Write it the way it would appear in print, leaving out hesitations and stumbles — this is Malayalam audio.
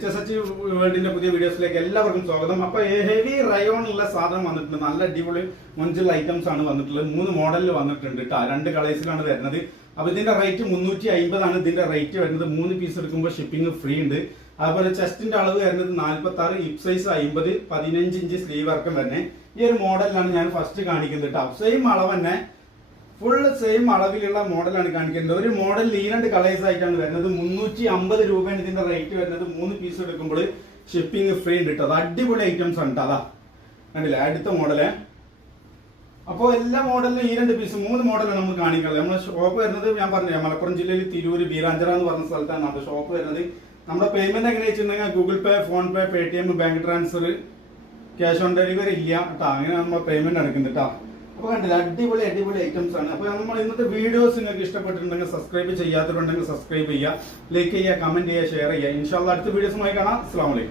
HSH വേൾഡിന്റെ പുതിയ വീഡിയോസിലേക്ക് എല്ലാവർക്കും സ്വാഗതം. അപ്പൊ ഹെവി റയോൺ ഉള്ള സാധനം വന്നിട്ടുണ്ട്. നല്ല അടിപൊളി മൊഞ്ചുള്ള ഐറ്റംസ് ആണ് വന്നിട്ടുള്ളത്. 3 മോഡലിൽ വന്നിട്ടുണ്ട് കേട്ടോ. 2 കളേഴ്സിലാണ് വരുന്നത്. അപ്പൊ ഇതിന്റെ റേറ്റ് 350 ആണ്. ഇതിന്റെ റേറ്റ് വരുന്നത്. 3 പീസ് എടുക്കുമ്പോൾ ഷിപ്പിംഗ് ഫ്രീ ഉണ്ട്. അതുപോലെ ചെസ്റ്റിന്റെ അളവ് വരുന്നത് 46, ഹിപ് സൈസ് 50, 15 ഇഞ്ച് സ്ലീവ് വർക്കും തന്നെ. ഈ ഒരു മോഡലിലാണ് ഞാൻ ഫസ്റ്റ് കാണിക്കുന്നത് കേട്ടോ. സെയിം അളവ് തന്നെ, ഫുൾ സെയിം അളവിലുള്ള മോഡലാണ് കാണിക്കുന്നത്. ഒരു മോഡലിൽ ഈ 2 കളേഴ്സ് ആയിട്ടാണ് വരുന്നത്. 350 രൂപയാണ് ഇതിന്റെ റേറ്റ് വരുന്നത്. 3 പീസ് എടുക്കുമ്പോൾ ഷിപ്പിംഗ് ഫ്രീ ഉണ്ട് കേട്ടോ. അത് അടിപൊളി ഐറ്റംസ് ആണ്. അതാ കണ്ടില്ലേ അടുത്ത മോഡല്. അപ്പോൾ എല്ലാ മോഡലിലും ഈ 2 പീസ് 3 മോഡലാണ് നമ്മൾ കാണിക്കുന്നത്. നമ്മുടെ ഷോപ്പ് വരുന്നത് ഞാൻ പറഞ്ഞു മലപ്പുറം ജില്ലയിൽ തിരൂര് ബീരാഞ്ചിറ എന്ന് പറഞ്ഞ സ്ഥലത്താണ് നമ്മുടെ ഷോപ്പ് വരുന്നത്. നമ്മുടെ പേയ്മെന്റ് എങ്ങനെ വെച്ചിട്ടുണ്ടെങ്കിൽ Google pay, phone pay, Paytm, bank transfer, cash on delivery ഇല്ല കേട്ടോ. അങ്ങനെ നമ്മൾ പേയ്മെന്റ് നടക്കുന്നത് കേട്ടോ. അപ്പൊ കണ്ടില്ല അടിപൊളി ഐറ്റംസ് ആണ്. അപ്പൊ നമ്മൾ ഇന്നത്തെ വീഡിയോസ് നിങ്ങൾക്ക് ഇഷ്ടപ്പെട്ടിട്ടുണ്ടെങ്കിൽ സബ്സ്ക്രൈബ് ചെയ്യാത്തവരുണ്ടെങ്കിൽ സബ്സ്ക്രൈബ് ചെയ്യുക, ലൈക്ക് ചെയ്യുക, കമന്റ് ചെയ്യുക, ഷെയർ ചെയ്യുക. ഇൻഷാല്ലാ അടുത്ത വീഡിയോസുമായി കാണാം. അസ്സലാമു അലൈക്കും.